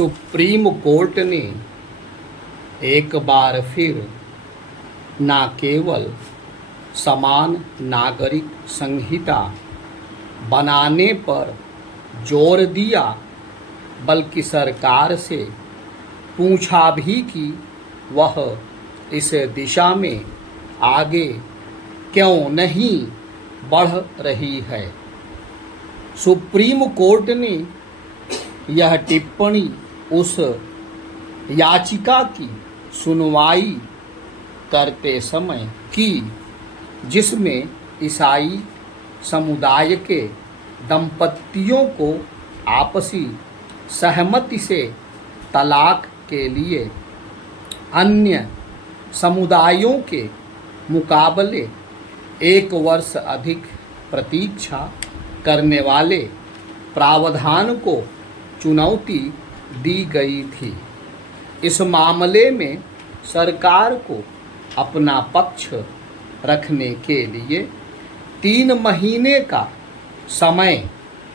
Supreme court ने एक बार फिर न केवल समान नागरिक संहिता बनाने पर जोर दिया बल्कि सरकार से पूछा भी कि वह इस दिशा में आगे क्यों नहीं बढ़ रही है। सुप्रीम कोर्ट ने यह टिप्पणी उस याचिका की सुनवाई करते समय की जिसमें ईसाई समुदाय के दंपतियों को आपसी सहमति से तलाक के लिए अन्य समुदायों के मुकाबले 1 वर्ष अधिक प्रतीक्षा करने वाले प्रावधान को चुनौती दी गई थी। इस मामले में सरकार को अपना पक्ष रखने के लिए 3 महीने का समय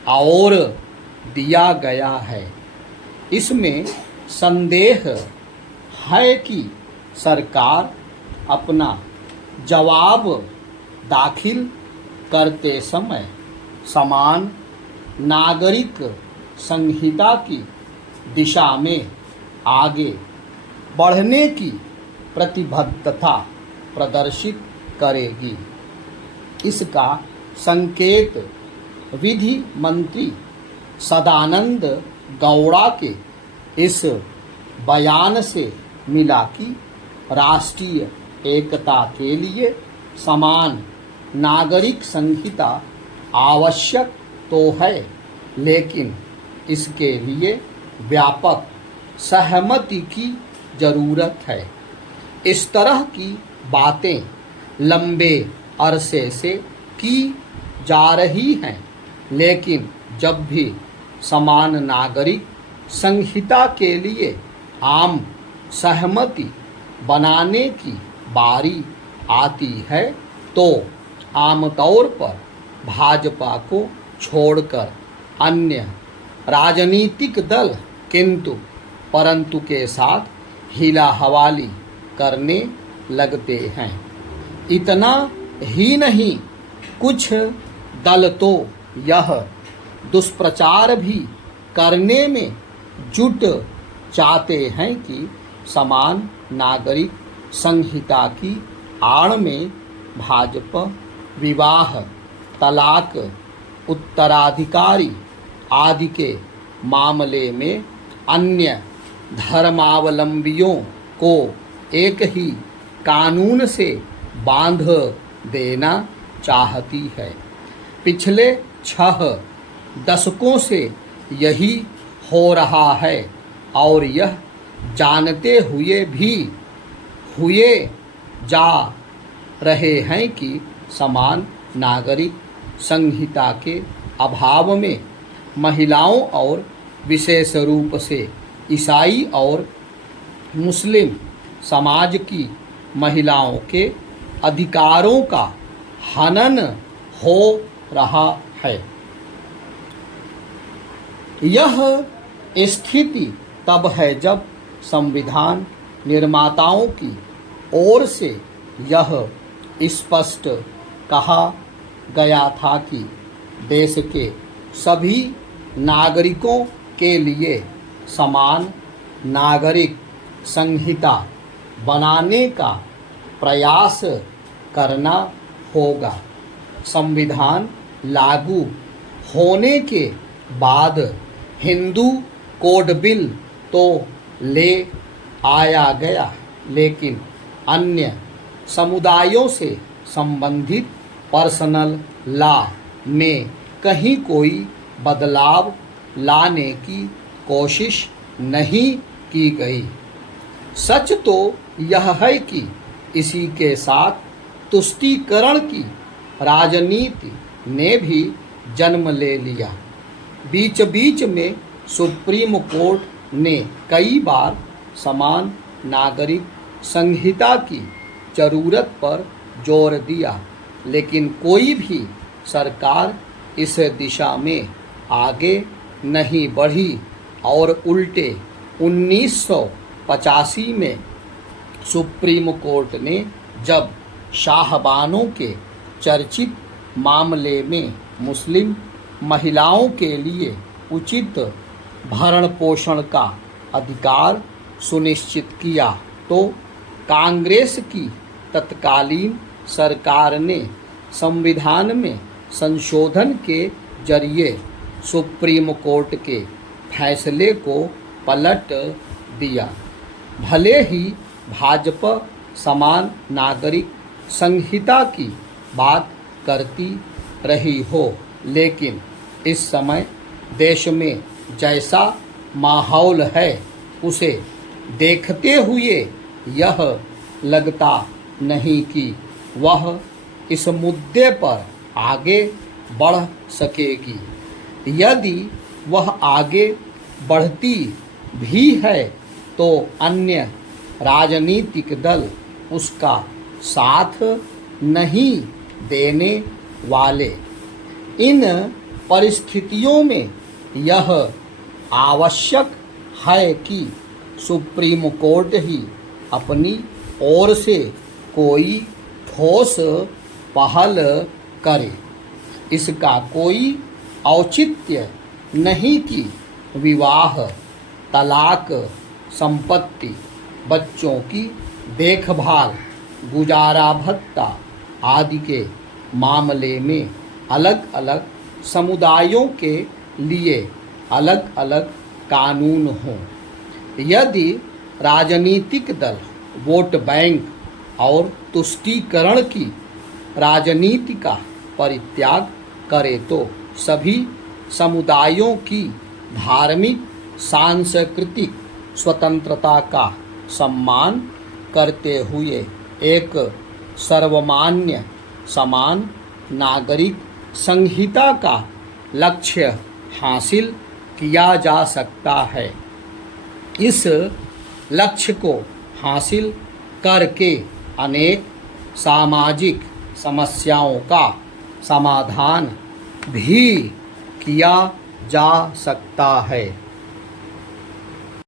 और दिया गया है। इसमें संदेह है कि सरकार अपना जवाब दाखिल करते समय समान नागरिक संहिता की दिशा में आगे बढ़ने की प्रतिबद्धता प्रदर्शित करेगी। इसका संकेत विधि मंत्री सदानंद गौड़ा के इस बयान से मिला कि राष्ट्रीय एकता के लिए समान नागरिक संहिता आवश्यक तो है, लेकिन इसके लिए व्यापक सहमति की ज़रूरत है। इस तरह की बातें लंबे अरसे से की जा रही हैं, लेकिन जब भी समान नागरिक संहिता के लिए आम सहमति बनाने की बारी आती है तो आमतौर पर भाजपा को छोड़कर अन्य राजनीतिक दल किंतु परंतु के साथ हिला हवाली करने लगते हैं। इतना ही नहीं, कुछ दल तो यह दुष्प्रचार भी करने में जुट जाते हैं कि समान नागरिक संहिता की आड़ में भाजपा विवाह, तलाक, उत्तराधिकारी आदि के मामले में अन्य धर्मावलंबियों को एक ही कानून से बांध देना चाहती है। पिछले 6 दशकों से यही हो रहा है और यह जानते हुए भी हुए जा रहे हैं कि समान नागरिक संहिता के अभाव में महिलाओं और विशेष रूप से ईसाई और मुस्लिम समाज की महिलाओं के अधिकारों का हनन हो रहा है। यह स्थिति तब है जब संविधान निर्माताओं की ओर से यह स्पष्ट कहा गया था कि देश के सभी नागरिकों के लिए समान नागरिक संहिता बनाने का प्रयास करना होगा। संविधान लागू होने के बाद हिंदू कोड बिल तो ले आया गया, लेकिन अन्य समुदायों से संबंधित पर्सनल लॉ में कहीं कोई बदलाव लाने की कोशिश नहीं की गई। सच तो यह है कि इसी के साथ तुष्टीकरण की राजनीति ने भी जन्म ले लिया। बीच बीच में सुप्रीम कोर्ट ने कई बार समान नागरिक संहिता की जरूरत पर जोर दिया, लेकिन कोई भी सरकार इस दिशा में आगे नहीं बढ़ी और उल्टे 1985 में सुप्रीम कोर्ट ने जब शाहबानों के चर्चित मामले में मुस्लिम महिलाओं के लिए उचित भरण पोषण का अधिकार सुनिश्चित किया तो कांग्रेस की तत्कालीन सरकार ने संविधान में संशोधन के जरिए सुप्रीम कोर्ट के फैसले को पलट दिया। भले ही भाजपा समान नागरिक संहिता की बात करती रही हो, लेकिन इस समय देश में जैसा माहौल है उसे देखते हुए यह लगता नहीं कि वह इस मुद्दे पर आगे बढ़ सकेगी। यदि वह आगे बढ़ती भी है तो अन्य राजनीतिक दल उसका साथ नहीं देने वाले। इन परिस्थितियों में यह आवश्यक है कि सुप्रीम कोर्ट ही अपनी ओर से कोई ठोस पहल करे। इसका कोई औचित्य नहीं कि विवाह, तलाक, संपत्ति, बच्चों की देखभाल, गुजारा भत्ता आदि के मामले में अलग अलग समुदायों के लिए अलग अलग कानून हों। यदि राजनीतिक दल वोट बैंक और तुष्टीकरण की राजनीति का परित्याग करे तो सभी समुदायों की धार्मिक सांस्कृतिक स्वतंत्रता का सम्मान करते हुए एक सर्वमान्य समान नागरिक संहिता का लक्ष्य हासिल किया जा सकता है। इस लक्ष्य को हासिल करके अनेक सामाजिक समस्याओं का समाधान भी किया जा सकता है।